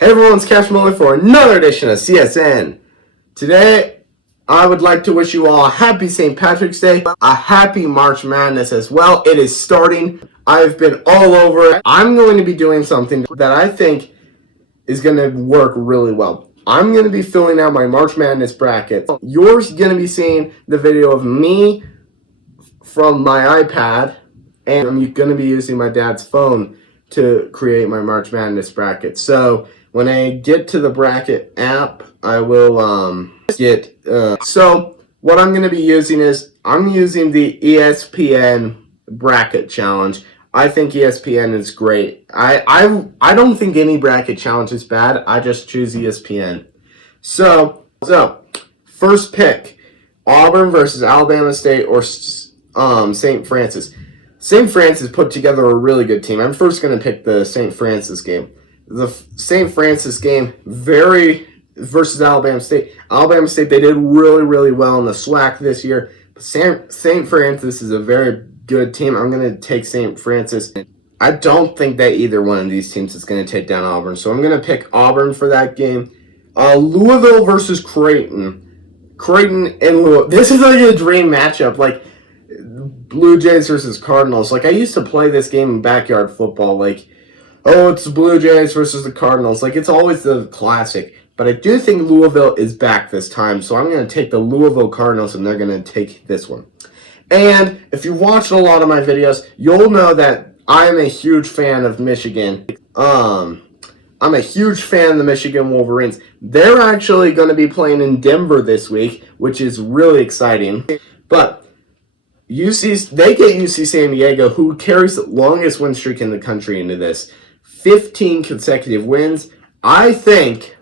Hey everyone, it's Cash Mullen for another edition of CSN. Today, I would like to wish you all a happy St. Patrick's Day, a happy March Madness as well. It is starting. I've been all over it. I'm going to be doing something that I think is going to work really well. I'm going to be filling out my March Madness bracket. You're going to be seeing the video of me from my iPad, and I'm going to be using my dad's phone to create my March Madness bracket. So when I get to the bracket app, I will so what I'm going to be using is I'm using the ESPN bracket challenge. I think ESPN is great. I don't think any bracket challenge is bad. I just choose ESPN. So first pick, Auburn versus Alabama State or St. Francis. St. Francis put together a really good team. I'm first going to pick the St. Francis game. The St. Francis game, versus Alabama State. Alabama State, they did really, really well in the SWAC this year. But St. Francis is a very good team. I'm going to take St. Francis. I don't think that either one of these teams is going to take down Auburn. So I'm going to pick Auburn for that game. Louisville versus Creighton. Creighton and Louisville. This is like a dream matchup. Like Blue Jays versus Cardinals. Like I used to play this game in backyard football. Like, oh, it's the Blue Jays versus the Cardinals. Like it's always the classic. But I do think Louisville is back this time. So I'm going to take the Louisville Cardinals and they're going to take this one. And if you've watched a lot of my videos, you'll know that I'm a huge fan of Michigan. I'm a huge fan of the Michigan Wolverines. They're actually going to be playing in Denver this week, which is really exciting. But they get UC San Diego, who carries the longest win streak in the country into this. 15 consecutive wins. I think,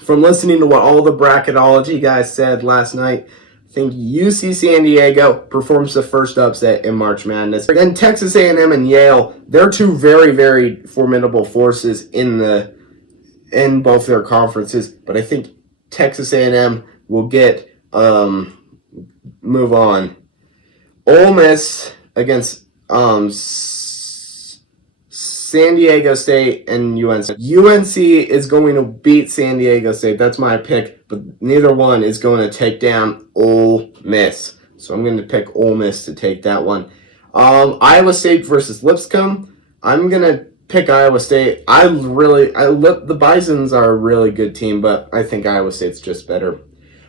from listening to what all the bracketology guys said last night, I think UC San Diego performs the first upset in March Madness. Then Texas A&M and Yale, they're two very, very formidable forces in both their conferences. But I think Texas A&M will move on. Ole Miss against San Diego State and UNC. UNC is going to beat San Diego State. That's my pick, but neither one is going to take down Ole Miss. So I'm going to pick Ole Miss to take that one. Iowa State versus Lipscomb. I'm going to pick Iowa State. The Bisons are a really good team, but I think Iowa State's just better.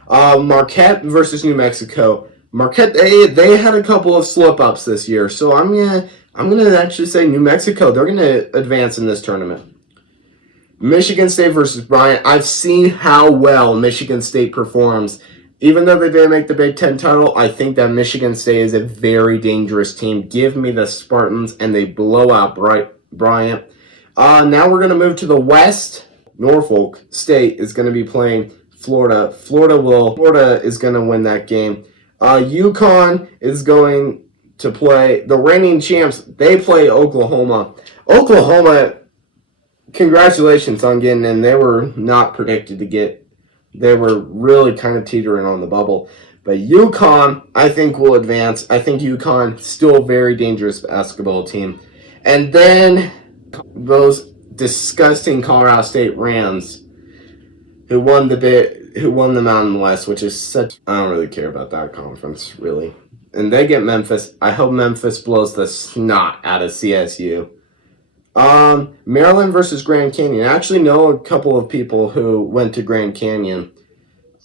Marquette versus New Mexico. Marquette, they had a couple of slip-ups this year, so I'm gonna actually say New Mexico. They're gonna advance in this tournament. Michigan State versus Bryant. I've seen how well Michigan State performs. Even though they didn't make the Big Ten title, I think that Michigan State is a very dangerous team. Give me the Spartans, and they blow out Bryant. Now we're gonna move to the West. Norfolk State is gonna be playing Florida. Florida is gonna win that game. UConn is going to play the reigning champs. They play Oklahoma. Oklahoma, congratulations on getting in. They were not predicted to get. They were really kind of teetering on the bubble. But UConn, I think, will advance. I think UConn still a very dangerous basketball team. And then those disgusting Colorado State Rams, who won the Mountain West, which is such. I don't really care about that conference, really. And they get Memphis. I hope Memphis blows the snot out of CSU. Maryland versus Grand Canyon. I actually know a couple of people who went to Grand Canyon.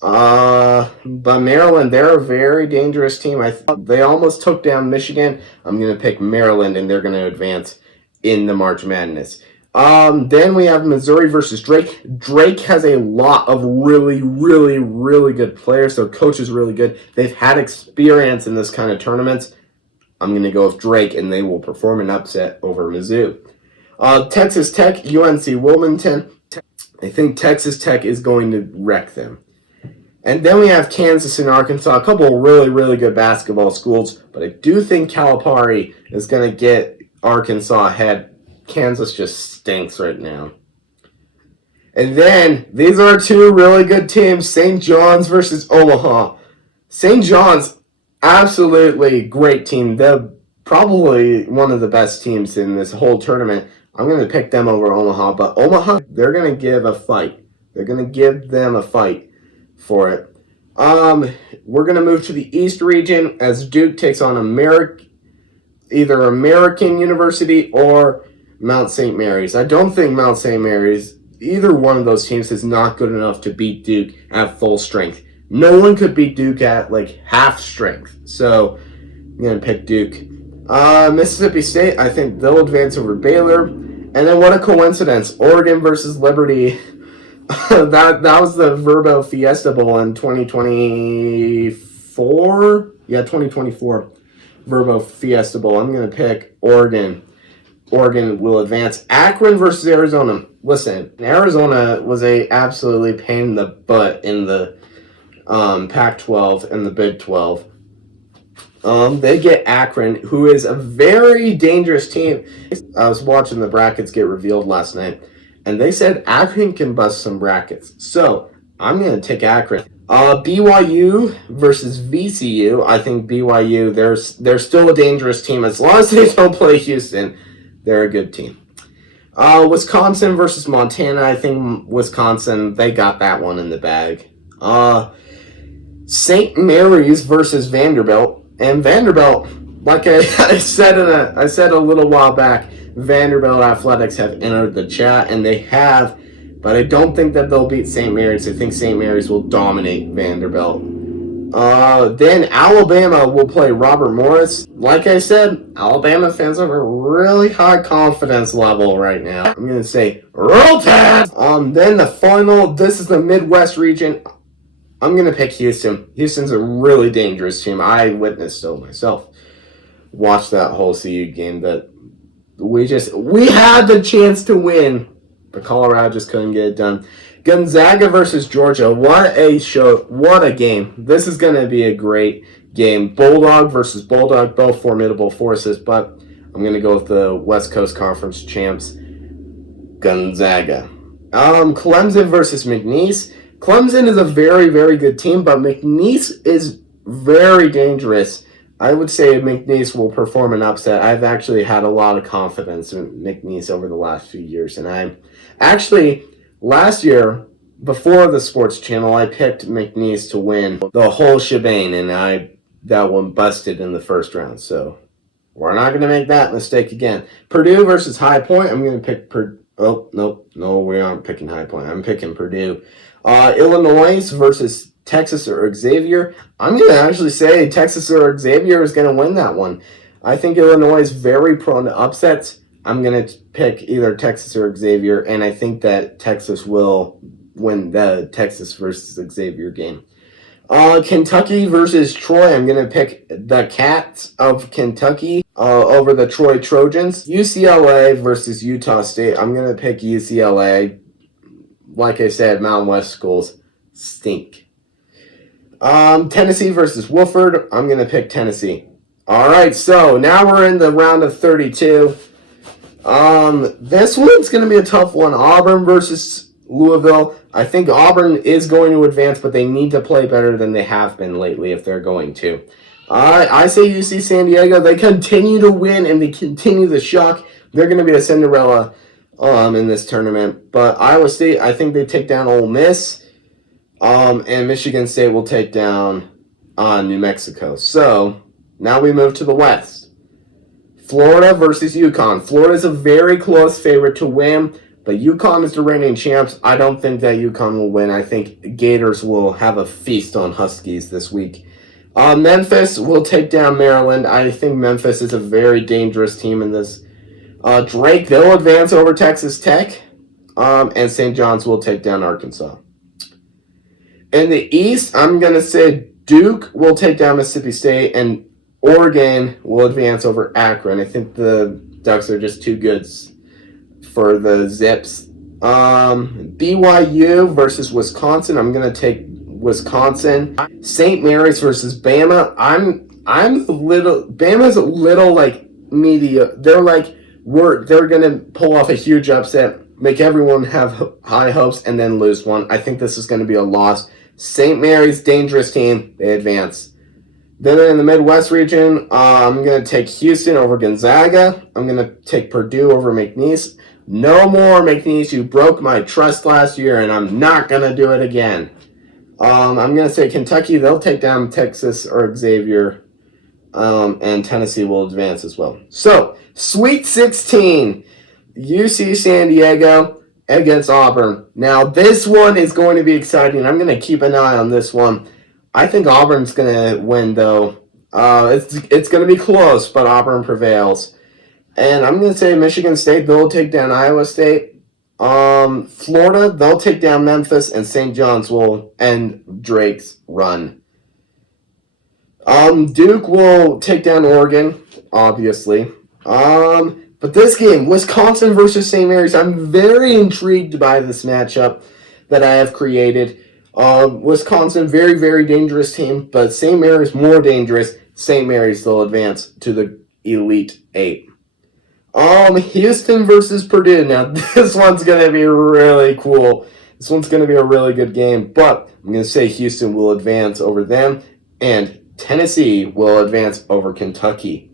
But Maryland, they're a very dangerous team. They almost took down Michigan. I'm going to pick Maryland, and they're going to advance in the March Madness. Then we have Missouri versus Drake. Drake has a lot of really, really, really good players. Their coach is really good. They've had experience in this kind of tournaments. I'm going to go with Drake, and they will perform an upset over Mizzou. Texas Tech, UNC Wilmington. I think Texas Tech is going to wreck them. And then we have Kansas and Arkansas, a couple of really, really good basketball schools. But I do think Calipari is going to get Arkansas ahead. Kansas just stinks right now. And then, these are two really good teams, St. John's versus Omaha. St. John's, absolutely great team. They're probably one of the best teams in this whole tournament. I'm going to pick them over Omaha, but Omaha, they're going to give a fight. They're going to give them a fight for it. We're going to move to the East region as Duke takes on either American University or Mount St. Mary's. I don't think Mount St. Mary's, either one of those teams is not good enough to beat Duke at full strength. No one could beat Duke at like half strength. So I'm going to pick Duke. Mississippi State, I think they'll advance over Baylor. And then what a coincidence, Oregon versus Liberty. that was the Verbo Fiesta Bowl in 2024. Yeah, 2024 Verbo Fiesta Bowl. I'm going to pick Oregon. Oregon will advance. Akron versus Arizona. Listen, Arizona was a absolutely pain in the butt in the Pac-12 and the Big 12. They get Akron, who is a very dangerous team. I was watching the brackets get revealed last night, and they said Akron can bust some brackets. So I'm going to take Akron. BYU versus VCU. I think BYU, they're still a dangerous team. As long as they don't play Houston, they're a good team. Wisconsin versus Montana. I think Wisconsin, they got that one in the bag. St. Mary's versus Vanderbilt. And Vanderbilt, like I said a little while back, Vanderbilt Athletics have entered the chat, and they have, but I don't think that they'll beat St. Mary's. I think St. Mary's will dominate Vanderbilt. Then Alabama will play Robert Morris. Like I said, Alabama fans have a really high confidence level right now. I'm going to say Roll Tide! Then the final, this is the Midwest region. I'm going to pick Houston. Houston's a really dangerous team. I witnessed it myself. Watched that whole CU game that we had the chance to win, but Colorado just couldn't get it done. Gonzaga versus Georgia. What a show. What a game. This is going to be a great game. Bulldog versus Bulldog, both formidable forces, but I'm going to go with the West Coast Conference champs, Gonzaga. Clemson versus McNeese. Clemson is a very, very good team, but McNeese is very dangerous. I would say McNeese will perform an upset. I've actually had a lot of confidence in McNeese over the last few years, and I actually, last year, before the Sports Channel, I picked McNeese to win the whole shebang, and that one busted in the first round, so we're not going to make that mistake again. Purdue versus High Point. I'm going to pick Purdue. Oh, no, we aren't picking High Point. I'm picking Purdue. Illinois versus Texas or Xavier. I'm going to actually say Texas or Xavier is going to win that one. I think Illinois is very prone to upsets. I'm going to pick either Texas or Xavier, and I think that Texas will win the Texas versus Xavier game. Kentucky versus Troy. I'm going to pick the Cats of Kentucky over the Troy Trojans. UCLA versus Utah State. I'm going to pick UCLA. Like I said, Mountain West schools stink. Tennessee versus Wofford. I'm going to pick Tennessee. All right, so now we're in the round of 32. This one's going to be a tough one. Auburn versus Louisville. I think Auburn is going to advance, but they need to play better than they have been lately if they're going to. I say UC San Diego. They continue to win, and they continue to shock. They're going to be a Cinderella in this tournament. But Iowa State, I think they take down Ole Miss. And Michigan State will take down New Mexico. So now we move to the West. Florida versus UConn. Florida is a very close favorite to win, but UConn is the reigning champs. I don't think that UConn will win. I think Gators will have a feast on Huskies this week. Memphis will take down Maryland. I think Memphis is a very dangerous team in this. Drake, they'll advance over Texas Tech. And St. John's will take down Arkansas. In the East, I'm going to say Duke will take down Mississippi State, and Oregon will advance over Akron. I think the Ducks are just too good for the Zips. BYU versus Wisconsin. I'm going to take Wisconsin. St. Mary's versus Bama. Bama's a little like media. They're going to pull off a huge upset, make everyone have high hopes, and then lose one. I think this is going to be a loss. St. Mary's, dangerous team. They advance. Then in the Midwest region, I'm going to take Houston over Gonzaga. I'm going to take Purdue over McNeese. No more McNeese. You broke my trust last year, and I'm not going to do it again. I'm going to say Kentucky, they'll take down Texas or Xavier, and Tennessee will advance as well. So, Sweet 16, UC San Diego against Auburn. Now, this one is going to be exciting. I'm going to keep an eye on this one. I think Auburn's going to win, though. It's going to be close, but Auburn prevails. And I'm going to say Michigan State, they'll take down Iowa State. Florida, they'll take down Memphis, and St. John's will end Drake's run. Duke will take down Oregon, obviously. But this game, Wisconsin versus St. Mary's, I'm very intrigued by this matchup that I have created. Wisconsin, very, very dangerous team, but St. Mary's more dangerous. St. Mary's, they'll advance to the Elite Eight. Houston versus Purdue. Now, this one's going to be really cool. This one's going to be a really good game, but I'm going to say Houston will advance over them, and Tennessee will advance over Kentucky.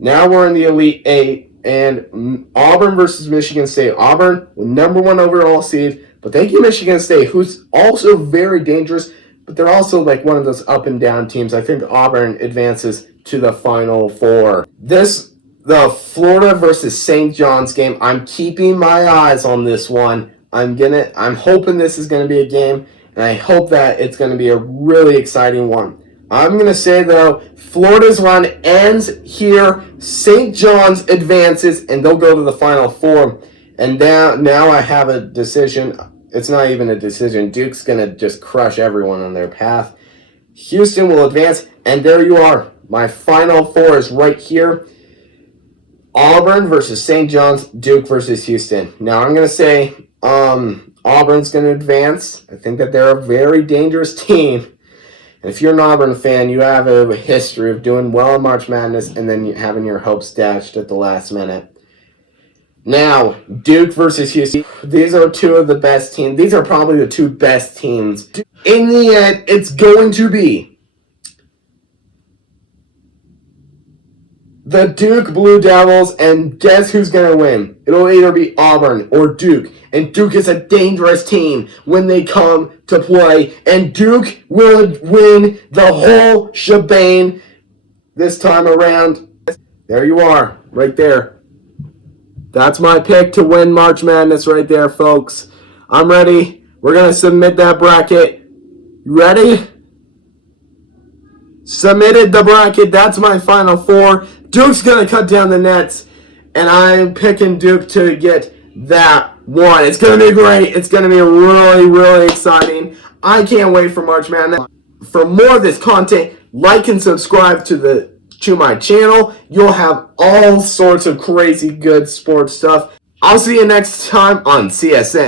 Now we're in the Elite Eight, and Auburn versus Michigan State. Auburn, number 1 overall seed, but thank you, Michigan State, who's also very dangerous, but they're also like one of those up and down teams. I think Auburn advances to the Final Four. The Florida versus St. John's game, I'm keeping my eyes on this one. I'm hoping this is going to be a game, and I hope that it's going to be a really exciting one. I'm going to say, though, Florida's run ends here. St. John's advances, and they'll go to the Final Four. And now I have a decision. It's not even a decision. Duke's going to just crush everyone on their path. Houston will advance, and there you are. My Final Four is right here. Auburn versus St. John's, Duke versus Houston. Now I'm going to say Auburn's going to advance. I think that they're a very dangerous team. And if you're an Auburn fan, you have a history of doing well in March Madness and then having your hopes dashed at the last minute. Now, Duke versus Houston. These are two of the best teams. These are probably the two best teams. In the end, it's going to be the Duke Blue Devils, and guess who's going to win? It'll either be Auburn or Duke, and Duke is a dangerous team when they come to play, and Duke will win the whole shebang this time around. There you are, right there. That's my pick to win March Madness right there, folks. I'm ready. We're going to submit that bracket. You ready? Submitted the bracket. That's my Final Four. Duke's going to cut down the nets, and I'm picking Duke to get that one. It's going to be great. It's going to be really, really exciting. I can't wait for March Madness. For more of this content, like and subscribe to my channel. You'll have all sorts of crazy good sports stuff. I'll see you next time on CSN.